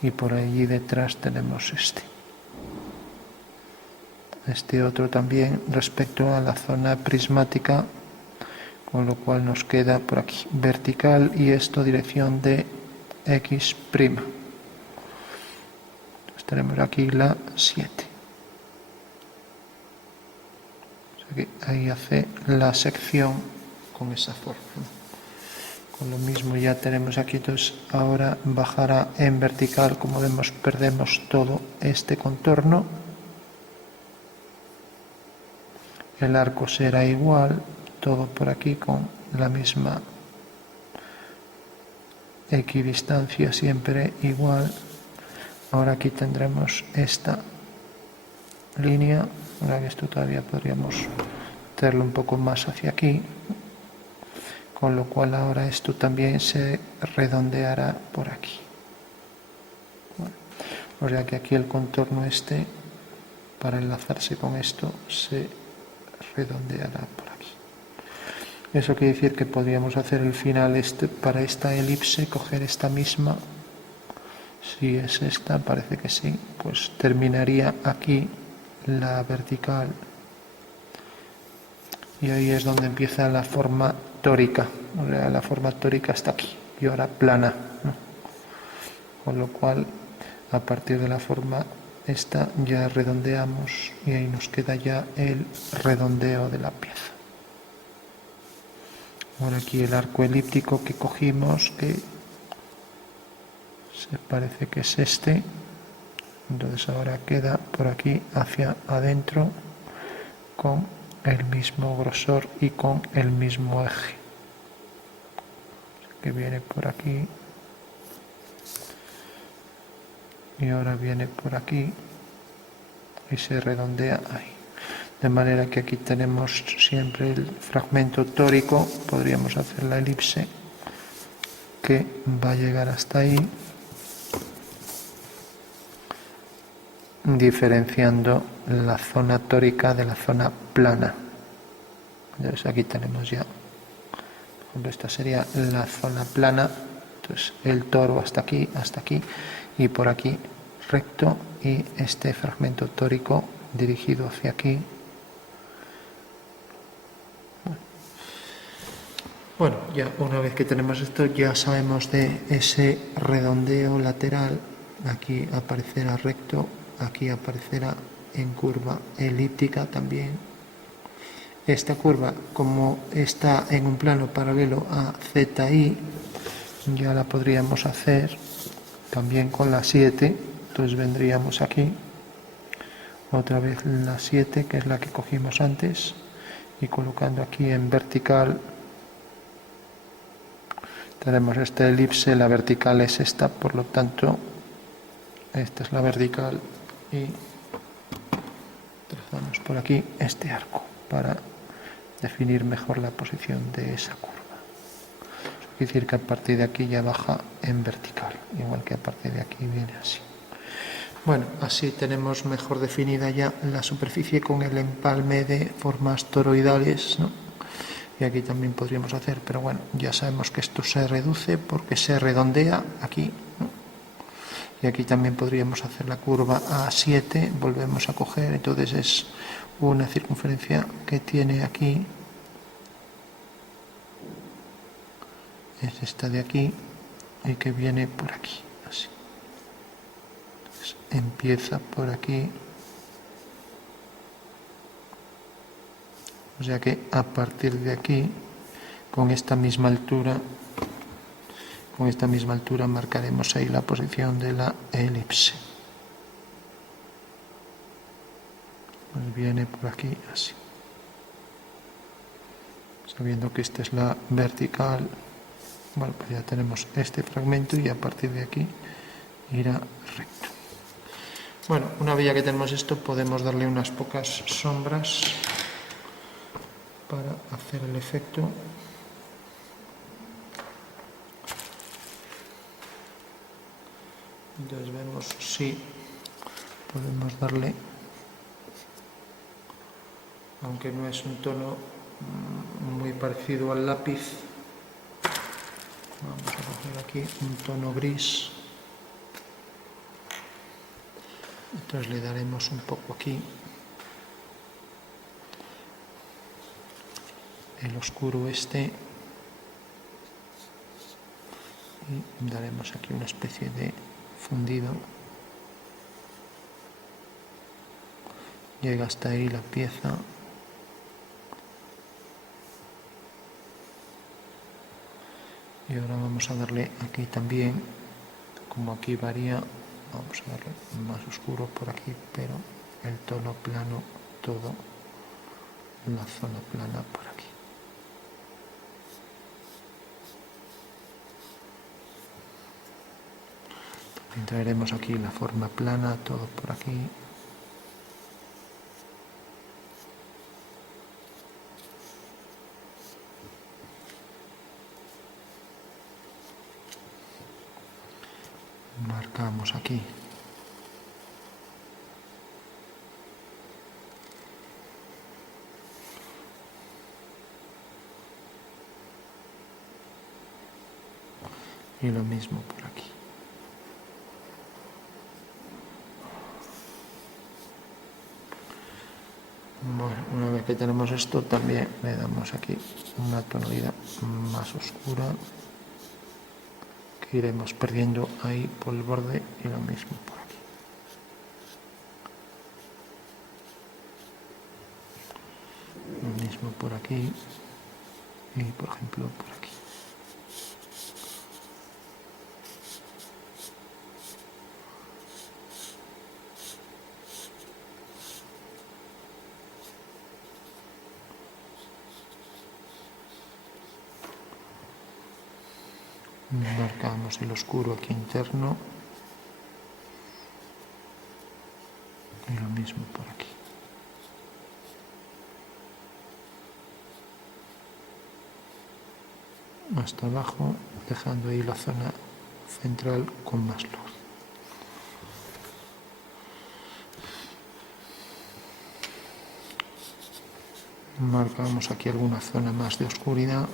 Y por allí detrás tenemos este otro también respecto a la zona prismática, con lo cual nos queda por aquí vertical y esto dirección de X'. Entonces tenemos aquí la 7. O sea que ahí hace la sección con esa forma. Con lo mismo ya tenemos aquí, entonces ahora bajará en vertical, como vemos perdemos todo este contorno. el arco será igual, todo por aquí con la misma equidistancia, siempre igual. Ahora aquí tendremos esta línea, ahora que esto todavía podríamos meterlo un poco más hacia aquí, con lo cual ahora esto también se redondeará por aquí. Bueno, o sea que aquí el contorno este, para enlazarse con esto, se redondeará por aquí. Eso quiere decir que podríamos hacer el final para esta elipse, coger esta misma, si es esta, parece que sí, pues terminaría aquí la vertical y ahí es donde empieza la forma tórica. O sea, la forma tórica está aquí y ahora plana, ¿no? Con lo cual, a partir de la forma esta ya redondeamos y ahí nos queda ya el redondeo de la pieza. Ahora aquí el arco elíptico que cogimos, que se parece que es este, entonces ahora queda por aquí hacia adentro con el mismo grosor y con el mismo eje, que viene por aquí y ahora viene por aquí y se redondea ahí, de manera que aquí tenemos siempre el fragmento tórico. Podríamos hacer la elipse que va a llegar hasta ahí, diferenciando la zona tórica de la zona plana. Entonces aquí tenemos ya, por ejemplo, esta sería la zona plana, entonces el toro hasta aquí y por aquí recto, y este fragmento tórico dirigido hacia aquí. Bueno, ya una vez que tenemos esto, ya sabemos de ese redondeo lateral. Aquí aparecerá recto, aquí aparecerá en curva elíptica también. Esta curva, como está en un plano paralelo a ZI, ya la podríamos hacer también con la 7. Entonces vendríamos aquí, otra vez la 7, que es la que cogimos antes, y colocando aquí en vertical tenemos esta elipse. La vertical es esta, por lo tanto esta es la vertical y trazamos por aquí este arco para definir mejor la posición de esa curva. Eso quiere decir que a partir de aquí ya baja en vertical, igual que a partir de aquí viene así. Bueno, así tenemos mejor definida ya la superficie con el empalme de formas toroidales, ¿no? Y aquí también podríamos hacer, pero bueno, ya sabemos que esto se reduce porque se redondea aquí, ¿no? Y aquí también podríamos hacer la curva A7, volvemos a coger, entonces es una circunferencia que tiene aquí, es esta de aquí, y que viene por aquí, así. Entonces, empieza por aquí, o sea que a partir de aquí, con esta misma altura marcaremos ahí la posición de la elipse. Pues viene por aquí así. Sabiendo que esta es la vertical, bueno, pues ya tenemos este fragmento y a partir de aquí irá recto. Bueno, una vez que tenemos esto, podemos darle unas pocas sombras para hacer el efecto. Entonces vemos si podemos darle, aunque no es un tono muy parecido al lápiz, vamos a coger aquí un tono gris, entonces le daremos un poco aquí el oscuro este y daremos aquí una especie de fundido. Llega hasta ahí la pieza. Y ahora vamos a darle aquí también, como aquí varía, vamos a darle más oscuro por aquí, pero el tono plano todo la zona plana por aquí. También traeremos aquí la forma plana, todo por aquí. Marcamos aquí. Y lo mismo por aquí. Bueno, una vez que tenemos esto, también le damos aquí una tonalidad más oscura que iremos perdiendo ahí por el borde, y lo mismo por aquí. Lo mismo por aquí y, por ejemplo, por aquí. Marcamos el oscuro aquí interno y lo mismo por aquí. Hasta abajo, dejando ahí la zona central con más luz. Marcamos aquí alguna zona más de oscuridad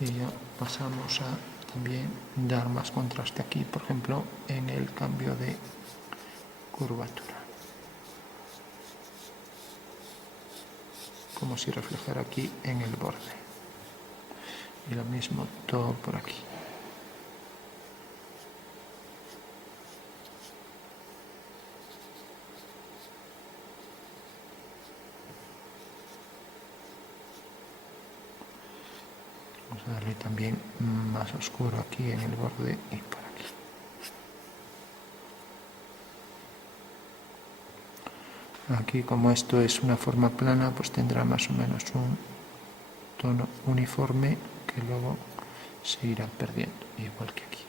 y ya pasamos a también dar más contraste aquí, por ejemplo, en el cambio de curvatura, como si reflejara aquí en el borde, y lo mismo todo por aquí. Vamos a darle también más oscuro aquí en el borde y por aquí. Aquí, como esto es una forma plana, pues tendrá más o menos un tono uniforme que luego se irá perdiendo, igual que aquí.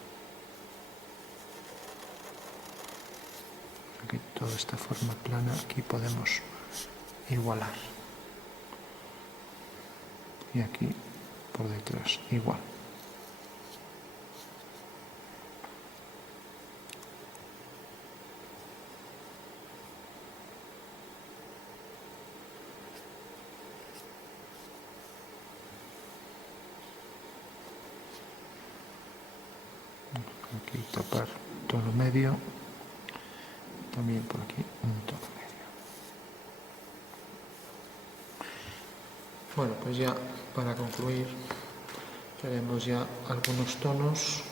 Aquí toda esta forma plana, aquí podemos igualar. Y aquí por detrás igual. Aquí tapar tono medio, también por aquí un tono medio. Bueno, pues ya para concluir tenemos ya algunos tonos.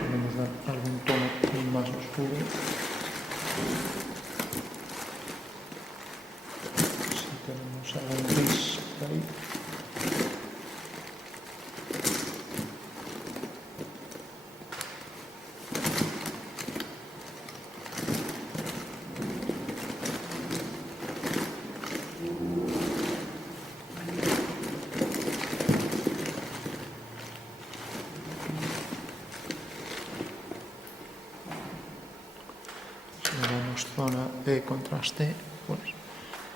Podemos dar algún tono más oscuro. Si tenemos algún gris por ahí. Si le damos zona de contraste, pues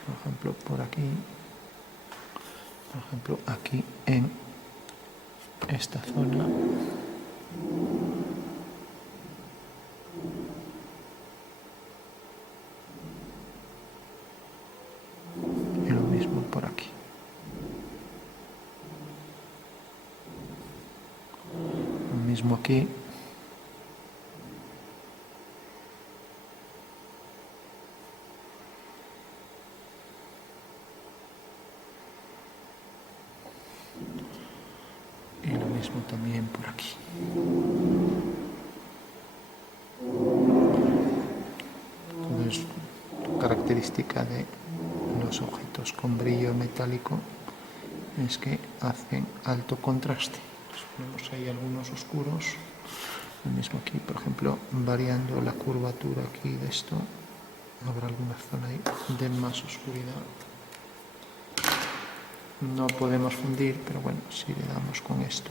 por ejemplo por aquí, por ejemplo aquí en esta zona, y lo mismo por aquí. Lo mismo aquí. Y lo mismo también por aquí. Entonces, característica de los objetos con brillo metálico es que hacen alto contraste. Entonces ponemos ahí algunos oscuros. Lo mismo aquí, por ejemplo, variando la curvatura aquí de esto, habrá alguna zona ahí de más oscuridad. No podemos fundir, pero bueno, si le damos con esto,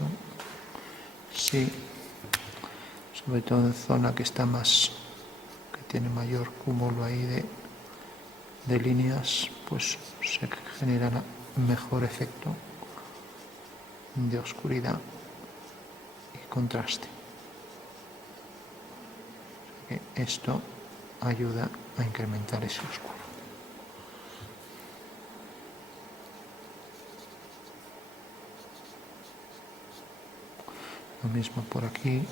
sí, sobre todo en zona que está más, que tiene mayor cúmulo ahí de líneas, pues se generará mejor efecto de oscuridad y contraste. Esto ayuda a incrementar ese oscuro. Lo mismo por aquí.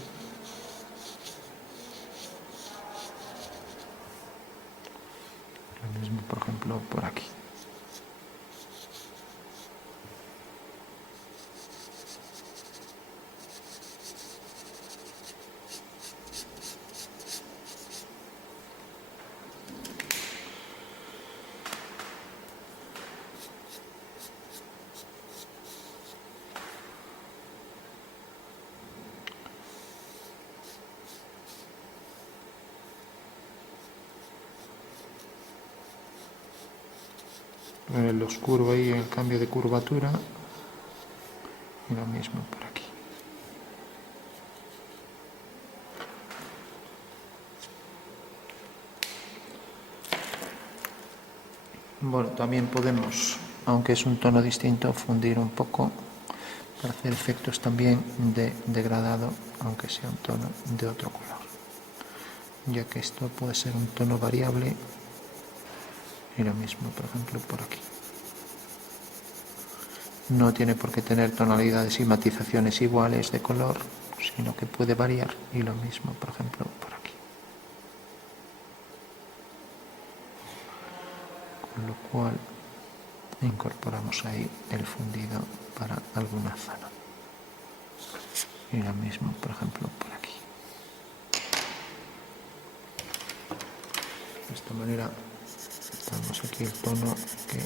Lo mismo, por ejemplo, por aquí. El oscuro ahí, el cambio de curvatura, y lo mismo por aquí. Bueno, también podemos, aunque es un tono distinto, fundir un poco para hacer efectos también de degradado, aunque sea un tono de otro color, ya que esto puede ser un tono variable, y lo mismo, por ejemplo, por aquí. No tiene por qué tener tonalidades y matizaciones iguales de color, sino que puede variar, y lo mismo, por ejemplo, por aquí. Con lo cual incorporamos ahí el fundido para alguna zona. Y lo mismo, por ejemplo, por aquí. De esta manera damos aquí el tono que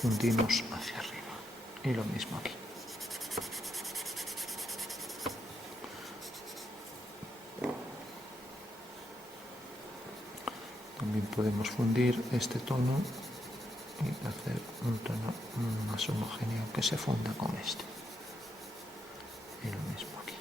fundimos hacia arriba. Y lo mismo aquí. También podemos fundir este tono y hacer un tono más homogéneo que se funda con este. Y lo mismo aquí.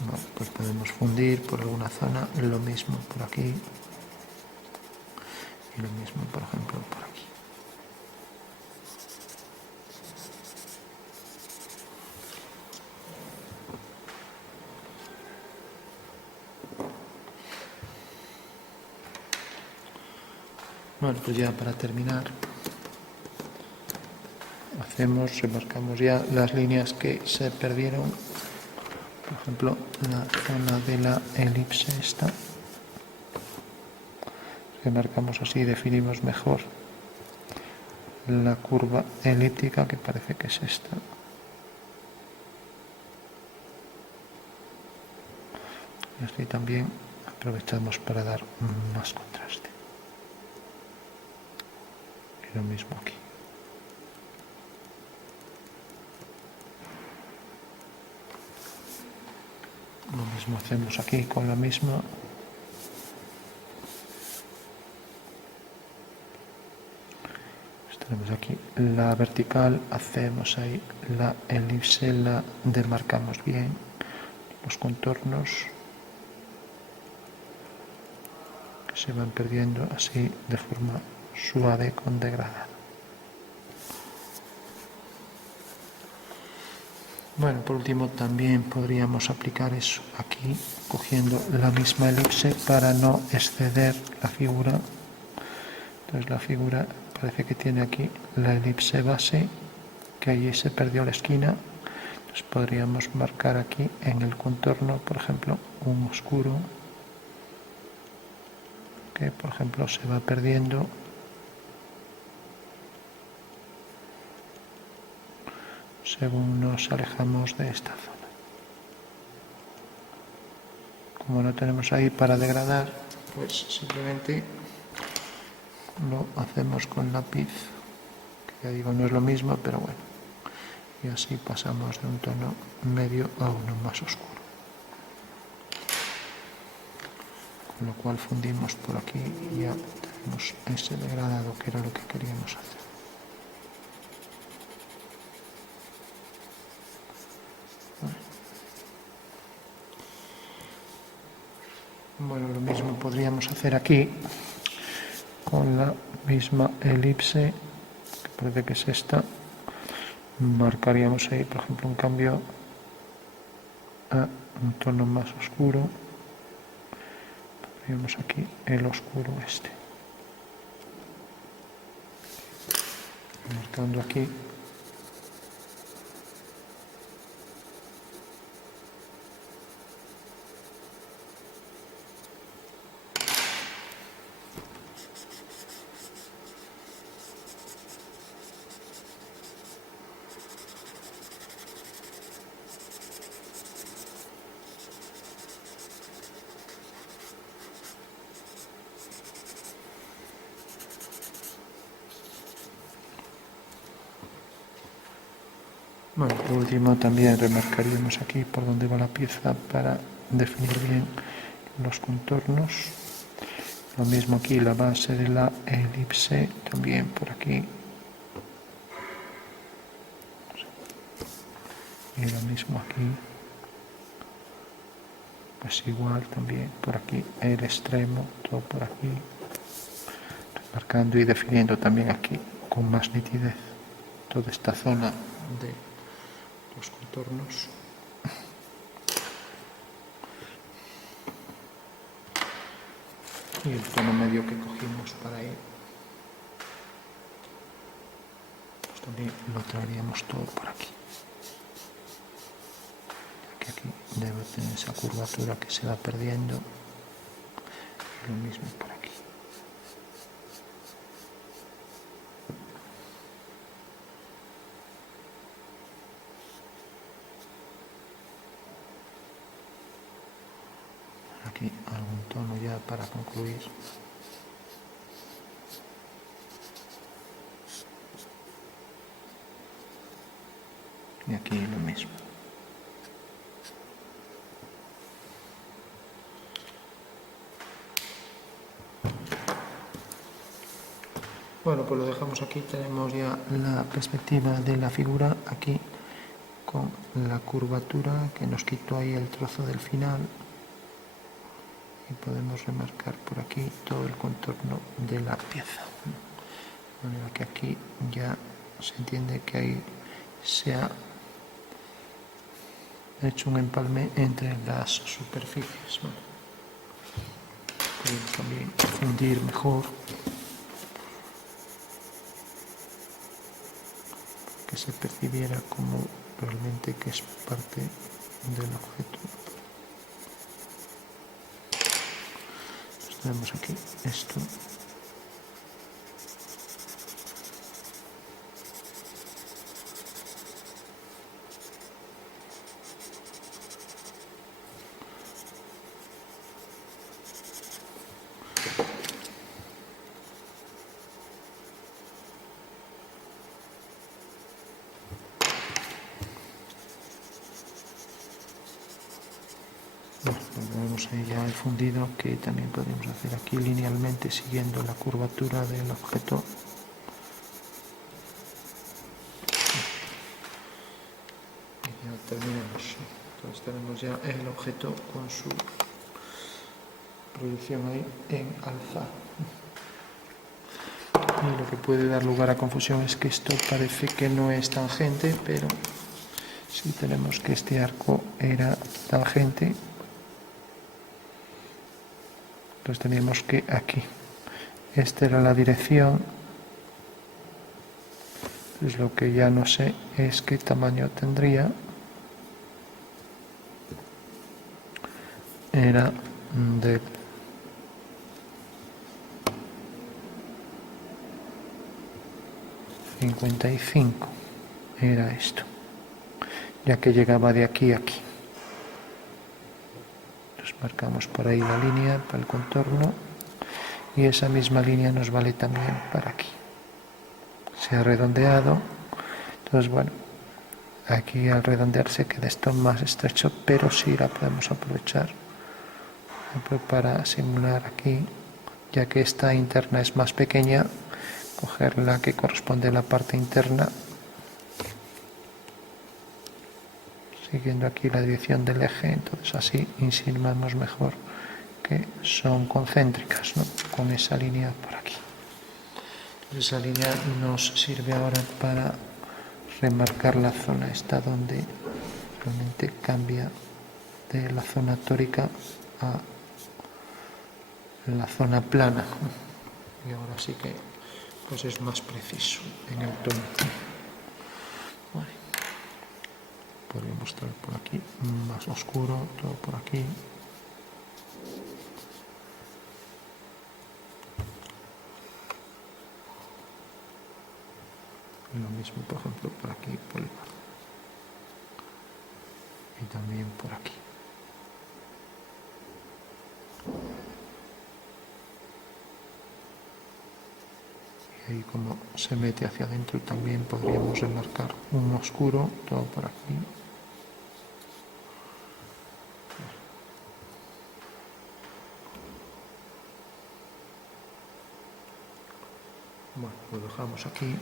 Bueno, pues podemos fundir por alguna zona, lo mismo por aquí y lo mismo, por ejemplo, por aquí. Bueno, pues ya para terminar, remarcamos ya las líneas que se perdieron. Por ejemplo, la zona de la elipse esta. Remarcamos así, definimos mejor la curva elíptica, que parece que es esta. Y así también aprovechamos para dar más contraste. Y lo mismo aquí. Lo mismo hacemos aquí con la misma. Tenemos aquí la vertical, hacemos ahí la elipse, la demarcamos bien, los contornos que se van perdiendo así de forma suave con degradado. Bueno, por último también podríamos aplicar eso aquí, cogiendo la misma elipse para no exceder la figura. Entonces la figura parece que tiene aquí la elipse base, que allí se perdió la esquina. Entonces podríamos marcar aquí en el contorno, por ejemplo, un oscuro que, por ejemplo, se va según nos alejamos de esta zona. Como no tenemos ahí para degradar, pues simplemente lo hacemos con lápiz, que ya digo no es lo mismo, pero bueno, y así pasamos de un tono medio a uno más oscuro, con lo cual fundimos por aquí y ya tenemos ese degradado que era lo que queríamos hacer. Bueno, lo mismo podríamos hacer aquí con la misma elipse, que parece que es esta. Marcaríamos ahí, por ejemplo, un cambio a un tono más oscuro. Pondríamos aquí el oscuro este. Marcando aquí. Bueno, por último también remarcaríamos aquí por donde va la pieza para definir bien los contornos. Lo mismo aquí, la base de la elipse, también por aquí. Y lo mismo aquí. Pues igual también por aquí el extremo, todo por aquí. Remarcando y definiendo también aquí con más nitidez toda esta zona de los contornos. Y el tono medio que cogimos para ir, pues también lo traeríamos todo por aquí. Ya que aquí debe tener esa curvatura que se va perdiendo. Lo mismo por aquí. Aquí algún tono ya para concluir. Y aquí lo mismo. Bueno, pues lo dejamos aquí. Tenemos ya la perspectiva de la figura aquí con la curvatura que nos quitó ahí el trozo del final. Y podemos remarcar por aquí todo el contorno de la pieza. De manera que aquí ya se entiende que ahí se ha hecho un empalme entre las superficies. Podemos también fundir mejor, que se percibiera como realmente que es parte del objeto. Tenemos aquí esto. Vemos ahí ya el fundido que también podemos hacer aquí linealmente siguiendo la curvatura del objeto. Y ya terminamos. Entonces tenemos ya el objeto con su proyección ahí en alza. Y lo que puede dar lugar a confusión es que esto parece que no es tangente, pero si tenemos que este arco era tangente, pues teníamos que aquí. Esta era la dirección. Pues lo que ya no sé es qué tamaño tendría. Era de 55. Era esto. ya que llegaba de aquí a aquí. Entonces marcamos por ahí la línea para el contorno y esa misma línea nos vale también para aquí. Se ha redondeado, entonces bueno, aquí al redondearse queda esto más estrecho, pero sí la podemos aprovechar para simular aquí, ya que esta interna es más pequeña, coger la que corresponde a la parte interna, siguiendo aquí la dirección del eje, entonces así insinuamos mejor que son concéntricas, ¿no? Con esa línea por aquí. Esa línea nos sirve ahora para remarcar la zona esta donde realmente cambia de la zona tórica a la zona plana, y ahora sí que pues es más preciso en el tono. Vale. Podría mostrar por aquí más oscuro, todo por aquí. Lo mismo, por ejemplo, por aquí, por el lado. Y también por aquí. Y ahí como se mete hacia adentro también podríamos remarcar un oscuro, todo por aquí. Bueno, lo dejamos aquí.